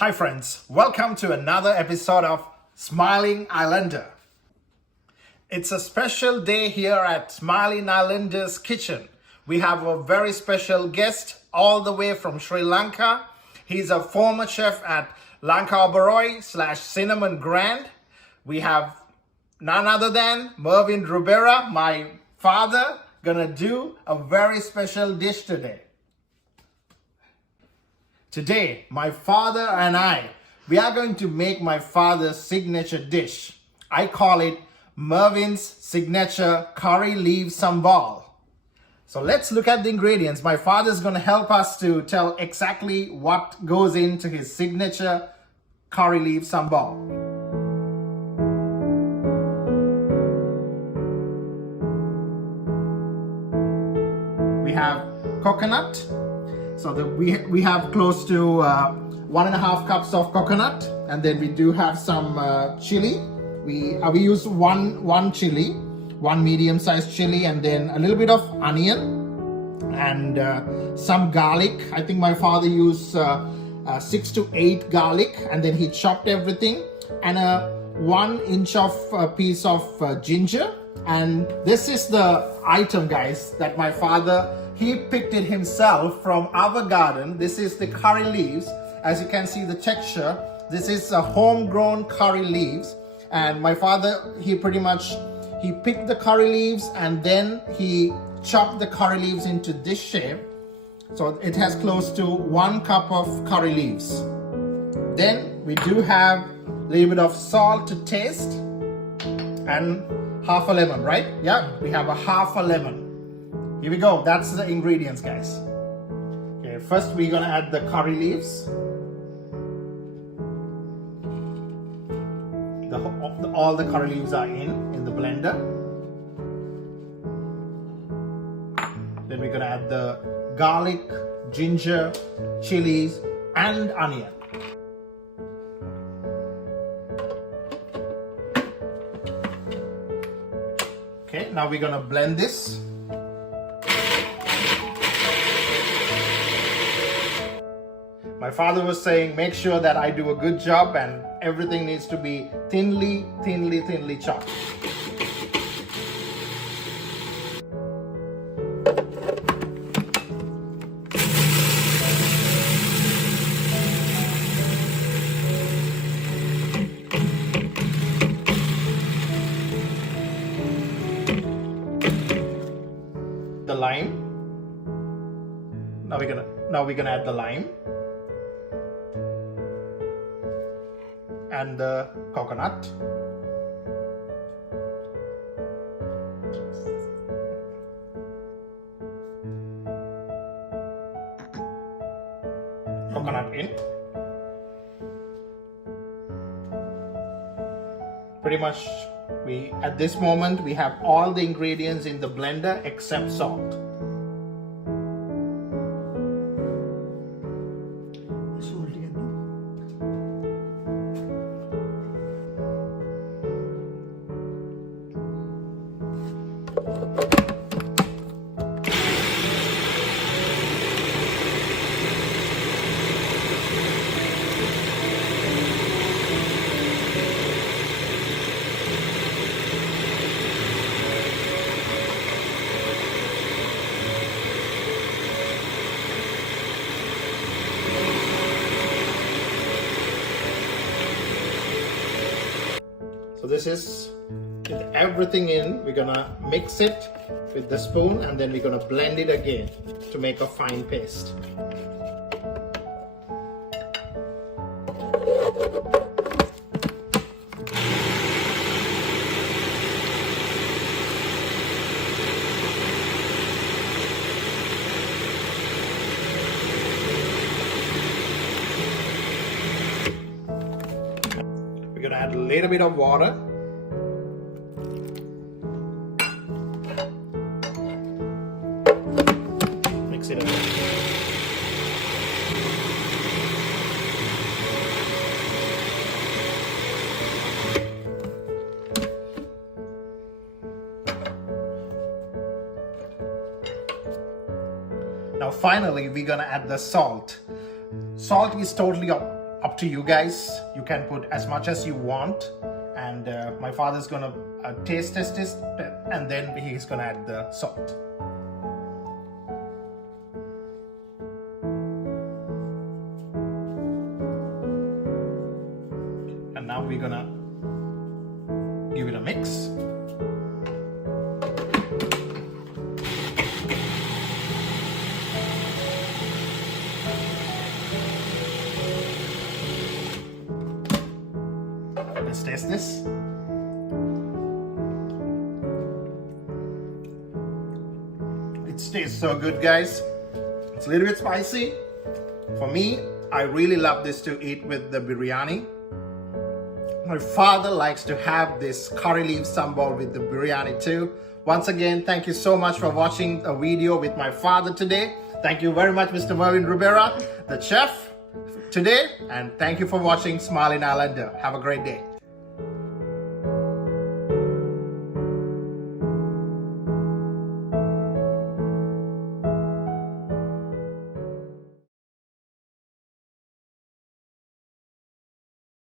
Hi friends, welcome to another episode of Smiling Islander. It's a special day here at Smiling Islander's kitchen. We have a very special guest all the way from Sri Lanka. He's a former chef at Lanka / Cinnamon Grand. We have none other than Mervyn Rubera, my father, gonna do a very special dish today. Today, my father and we are going to make my father's signature dish. I call it Mervyn's signature curry leaf sambal. So let's look at the ingredients. My father's going to help us to tell exactly what goes into his signature curry leaf sambal. We have coconut. So we have close to 1.5 cups of coconut, and then we do have some chili. We use one chili, one medium-sized chili, and then a little bit of onion and some garlic. I think my father used 6 to 8 garlic, and then he chopped everything, and a 1 inch of piece of ginger. And this is the item, guys, that my father, he picked it himself from our garden. This is the curry leaves. As you can see the texture, this is a homegrown curry leaves. And my father, he picked the curry leaves and then he chopped the curry leaves into this shape. So it has close to 1 cup of curry leaves. Then we do have a little bit of salt to taste and half a lemon, right? Yeah, we have a half a lemon. Here we go. That's the ingredients, guys. Okay, first we're gonna add the curry leaves. All the curry leaves are in the blender. Then we're gonna add the garlic, ginger, chilies, and onion. Okay, now we're gonna blend this. My father was saying, make sure that I do a good job and everything needs to be thinly chopped. The lime. Now we're gonna add the lime. And the coconut. Coconut in. Pretty much at this moment we have all the ingredients in the blender except salt. So this is with everything in. We're gonna mix it with the spoon and then we're gonna blend it again to make a fine paste. We're gonna add a little bit of water. Mix it up. Now finally, we're gonna add the salt. Salt is totally up to you guys. You can put as much as you want. And my father's gonna taste test this, and then he's gonna add the salt. And now we're gonna give it a mix. Let's taste this. It tastes so good, guys. It's a little bit spicy. For me, I really love this to eat with the biryani. My father likes to have this curry leaf sambol with the biryani too. Once again, thank you so much for watching a video with my father today. Thank you very much, Mr. Mervyn Rubera, the chef today. And thank you for watching Smiling Islander. Have a great day.